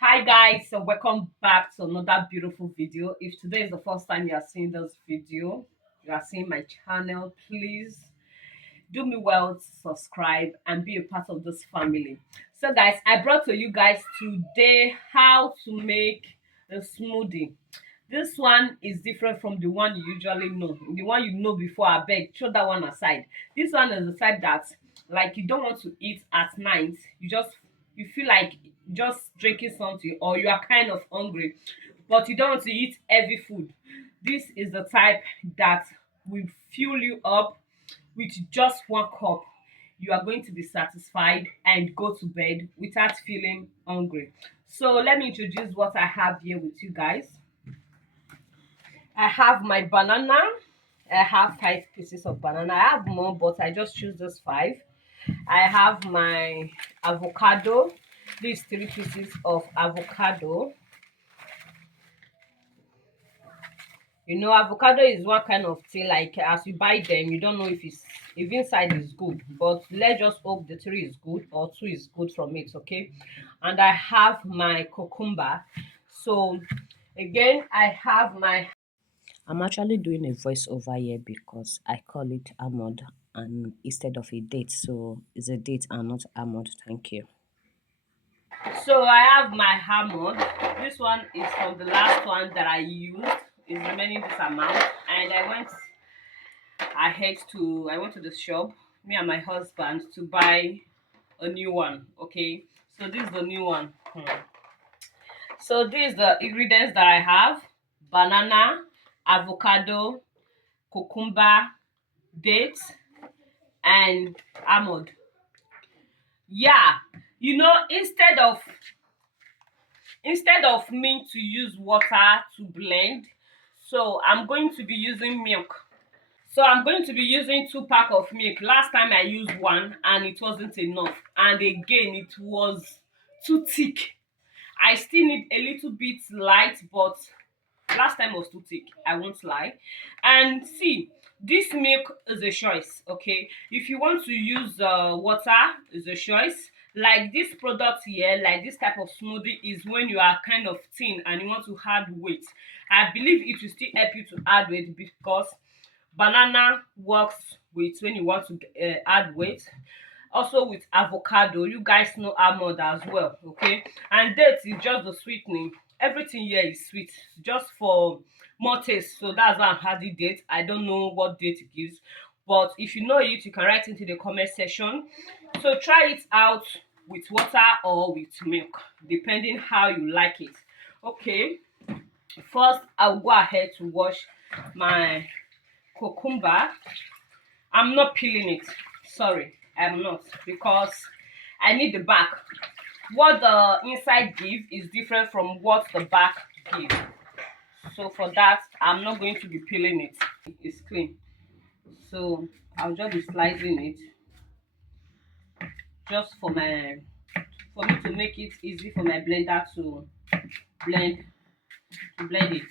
Hi guys, so welcome back to another beautiful video. If today is the first time you are seeing this video, you are seeing my channel, please do me well to subscribe and be a part of this family. So guys, I brought to you guys today how to make a smoothie. This one is different from the one you usually know. The one you know before, I beg, throw that one aside. This one is the type that like you don't want to eat at night. You feel like just drinking something, or you are kind of hungry, but you don't want to eat heavy food. This is the type that will fuel you up with just one cup. You are going to be satisfied and go to bed without feeling hungry. So let me introduce what I have here with you guys. I have my banana. I have 5 pieces of banana. I have more, but I just choose this 5. I have my avocado. These 3 pieces of avocado. Avocado is one kind of thing, like as you buy them, you don't know if inside is good. But let's just hope the 3 is good or 2 is good from it, okay? And I have my cucumber. So again, I have my I'm actually doing a voiceover here because I call it Ahmad and instead of a date, so it's a date and not Ahmad. Thank you. So I have my hammer. This one is from the last one that I used. Is remaining this amount, and I went to the shop, me and my husband, to buy a new one. Okay, so this is the new one. So these the ingredients that I have: banana, avocado, cucumber, dates, and almond. Yeah, instead of me to use water to blend, so I'm going to be using milk. So I'm going to be using 2 pack of milk. Last time I used one and it wasn't enough, and again it was too thick. I still need a little bit light, but last time was too thick, I won't lie. And see, this milk is a choice, okay? If you want to use water, is a choice. Like this product here, like this type of smoothie, is when you are kind of thin and you want to add weight. I believe it will still help you to add weight, because banana works with when you want to add weight. Also with avocado, you guys know almond as well, okay? And dates is just the sweetening. Everything here is sweet, just for more taste. So that's why I'm adding date. I don't know what date it gives, but if you know it, you can write into the comment section. So try it out with water or with milk, depending how you like it. Okay, first I'll go ahead to wash my cucumber. I'm not peeling it. Sorry, I'm not, because I need the back. What the inside give is different from what the back give. So for that, I'm not going to be peeling it. It's clean. So I'll just be slicing it, just for me to make it easy for my blender to blend blend it.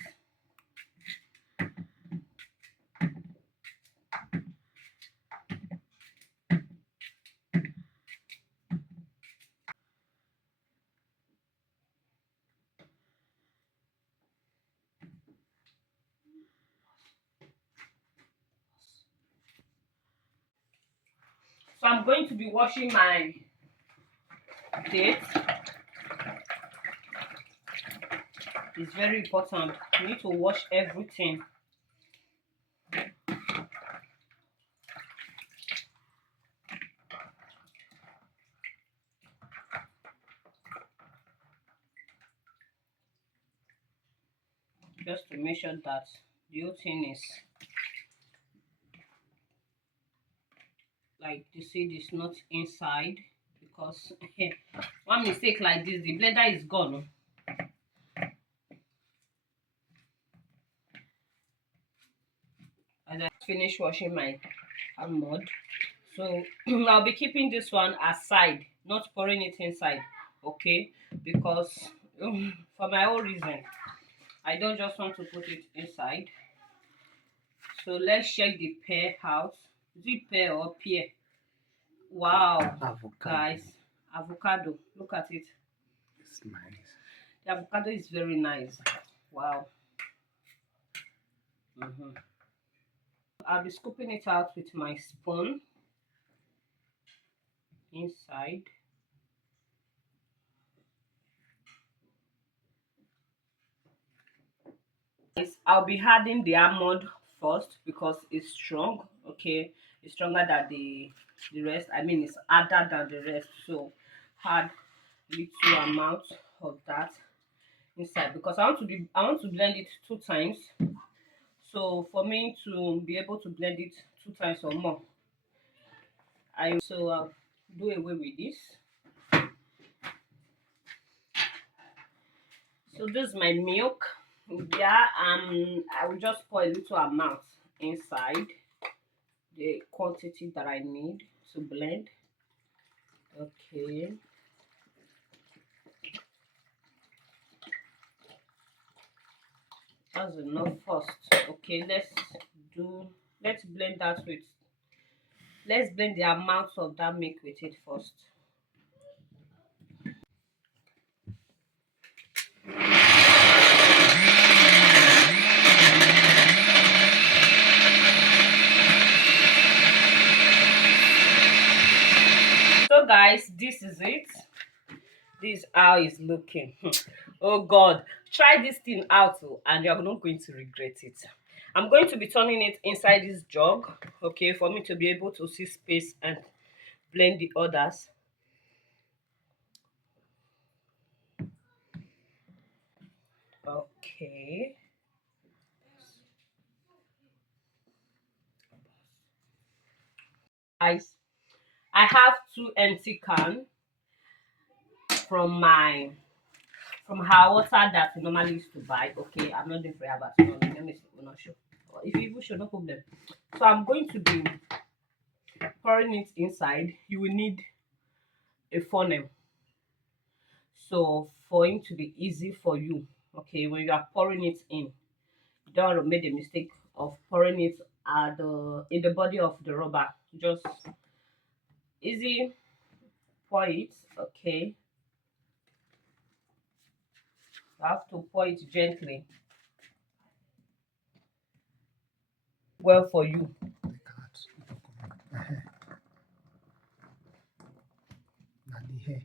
So I'm going to be washing my dates. It's very important. You need to wash everything. Just to make sure that the whole thing is, like, the seed is not inside, because one mistake like this, the blender is gone. And I finished washing my almond, so I'll be keeping this one aside, not pouring it inside, okay? Because for my own reason, I don't just want to put it inside. So let's check the pear out. Is it pear or pear? Wow, Avocado. guys, avocado, look at it. It's nice. The avocado is very nice. Wow. Mhm. I'll be scooping it out with my spoon inside. I'll be adding the almond first because it's strong. Okay, it's stronger than the rest. I mean, it's harder than the rest. So add little amount of that inside because I want to blend it two times. So for me to be able to blend it two times or more, I'll do away with this. So this is my milk. Yeah, I will just pour a little amount inside the quantity that I need to blend. Okay, that's enough first. Okay, do let's blend that with let's blend the amount of that milk with it first. So guys, this is it. This is how it's looking. Oh god, try this thing out and you're not going to regret it. I'm going to be turning it inside this jug, okay, for me to be able to see space and blend the others. Okay, guys, I have two empty cans from my from her water that we normally used to buy. Okay, I'm not doing forever. So let me see, we're not sure. If you even sure, no problem. So I'm going to be pouring it inside. You will need a funnel. So for it to be easy for you, okay, when you are pouring it in, you don't want to make the mistake of pouring it at the in the body of the rubber. Just easy pour it, okay. You have to pour it gently, well for you. Okay.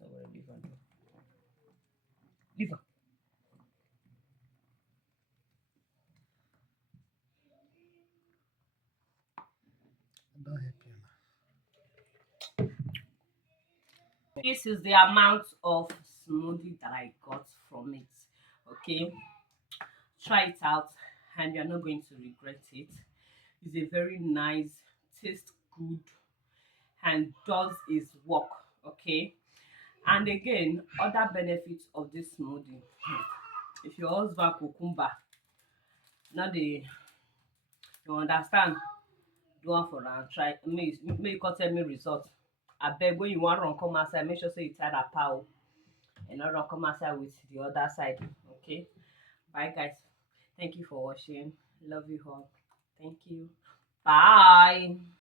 No worry, leave am. Leave am. This is the amount of smoothie that I got from it. Okay, try it out and you're not going to regret it. It's a very nice, tastes good, and does its work. Okay, and again, other benefits of this smoothie. If your husband cucumber, now the you understand, do one for am try make you come tell me result. Abeg when you wan run come outside make sure say you tie wrapper o and not run come outside with the other side. Okay, bye guys, thank you for watching, love you all, thank you, bye.